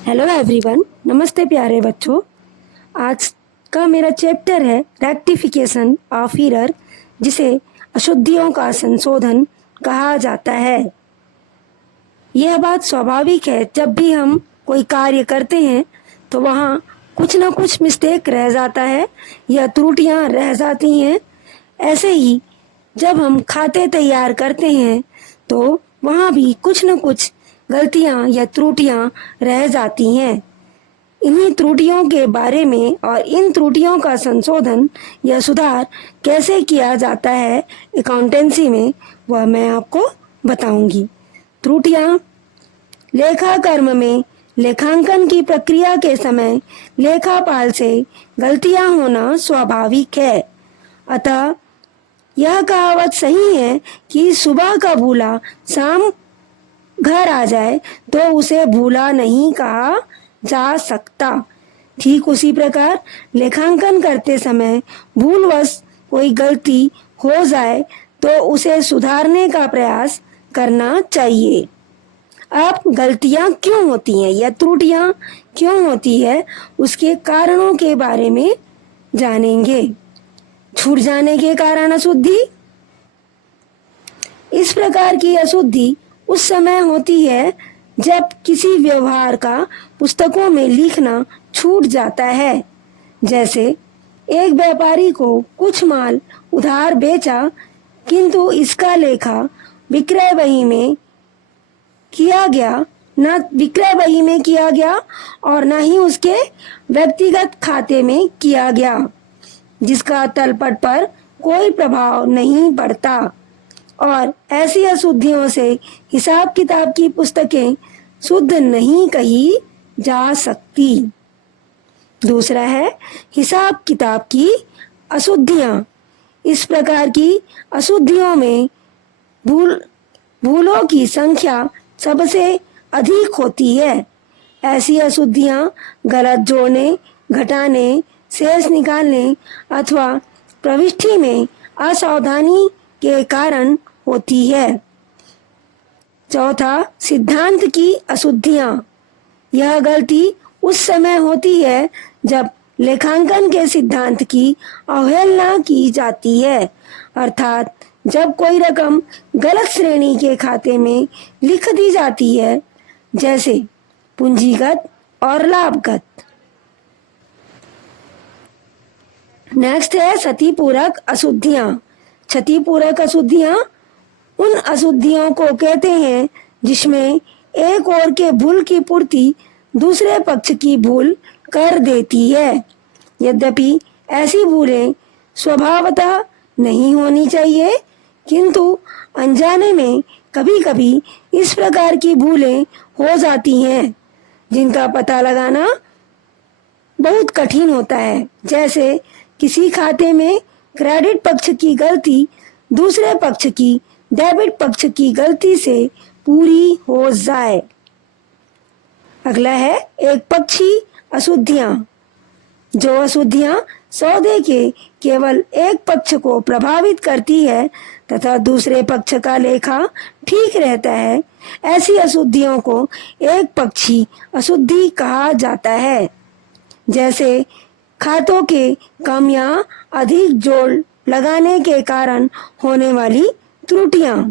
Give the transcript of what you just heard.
Hello everyone, नमस्ते प्यारे बच्चों। आज का मेरा चैप्टर है रेक्टिफिकेशन ऑफ एरर, जिसे अशुद्धियों का संशोधन कहा जाता है। यह बात स्वाभाविक है, जब भी हम कोई कार्य करते हैं तो वहाँ कुछ ना कुछ मिस्टेक रह जाता है या त्रुटियाँ रह जाती हैं। ऐसे ही जब हम खाते तैयार करते हैं तो वहाँ भी कुछ न कुछ गलतियाँ या त्रुटियाँ रह जाती हैं। इन्हीं त्रुटियों के बारे में और इन त्रुटियों का संशोधन या सुधार कैसे किया जाता है अकाउंटेंसी में, वह मैं आपको बताऊंगी। त्रुटियाँ लेखा कर्म में लेखांकन की प्रक्रिया के समय लेखापाल से गलतियां होना स्वाभाविक है। अतः यह कहावत सही है कि सुबह का भूला शाम घर आ जाए तो उसे भूला नहीं कहा जा सकता। ठीक उसी प्रकार लेखांकन करते समय भूलवश कोई गलती हो जाए तो उसे सुधारने का प्रयास करना चाहिए। अब गलतियां क्यों होती हैं या त्रुटियां क्यों होती है, उसके कारणों के बारे में जानेंगे। छूट जाने के कारण अशुद्धि। इस प्रकार की अशुद्धि उस समय होती है जब किसी व्यवहार का पुस्तकों में लिखना छूट जाता है। जैसे एक व्यापारी को कुछ माल उधार बेचा, किंतु इसका लेखा विक्रय बही में किया गया, न विक्रय बही में किया गया और न ही उसके व्यक्तिगत खाते में किया गया, जिसका तलपट पर कोई प्रभाव नहीं पड़ता। और ऐसी अशुद्धियों से हिसाब किताब की पुस्तकें शुद्ध नहीं कही जा सकती। दूसरा है हिसाब किताब की अशुद्धियां। इस प्रकार की अशुद्धियों में भूलों की संख्या सबसे अधिक होती है। ऐसी अशुद्धियां गलत जोड़ने, घटाने, शेष निकालने अथवा प्रविष्टि में असावधानी के कारण होती है। चौथा, सिद्धांत की अशुद्धियां। यह गलती उस समय होती है जब लेखांकन के सिद्धांत की अवहेलना की जाती है, अर्थात जब कोई रकम गलत श्रेणी के खाते में लिख दी जाती है, जैसे पूंजीगत और लाभगत। नेक्स्ट है क्षतिपूरक अशुद्धियां। क्षतिपूरक अशुद्धियां उन अशुद्धियों को कहते हैं जिसमें एक और के भूल की पूर्ति दूसरे पक्ष की भूल कर देती है। यद्यपि ऐसी भूलें स्वभावतः नहीं होनी चाहिए, किंतु अनजाने में कभी कभी इस प्रकार की भूलें हो जाती हैं जिनका पता लगाना बहुत कठिन होता है। जैसे किसी खाते में क्रेडिट पक्ष की गलती दूसरे पक्ष की डेबिट पक्ष की गलती से पूरी हो जाए। अगला है एक पक्षी अशुद्धियां। जो अशुद्धियां सौदे के केवल एक पक्ष को प्रभावित करती है तथा दूसरे पक्ष का लेखा ठीक रहता है, ऐसी अशुद्धियों को एक पक्षी अशुद्धि कहा जाता है। जैसे खातों के कम या अधिक जोड़ लगाने के कारण होने वाली त्रुटियां।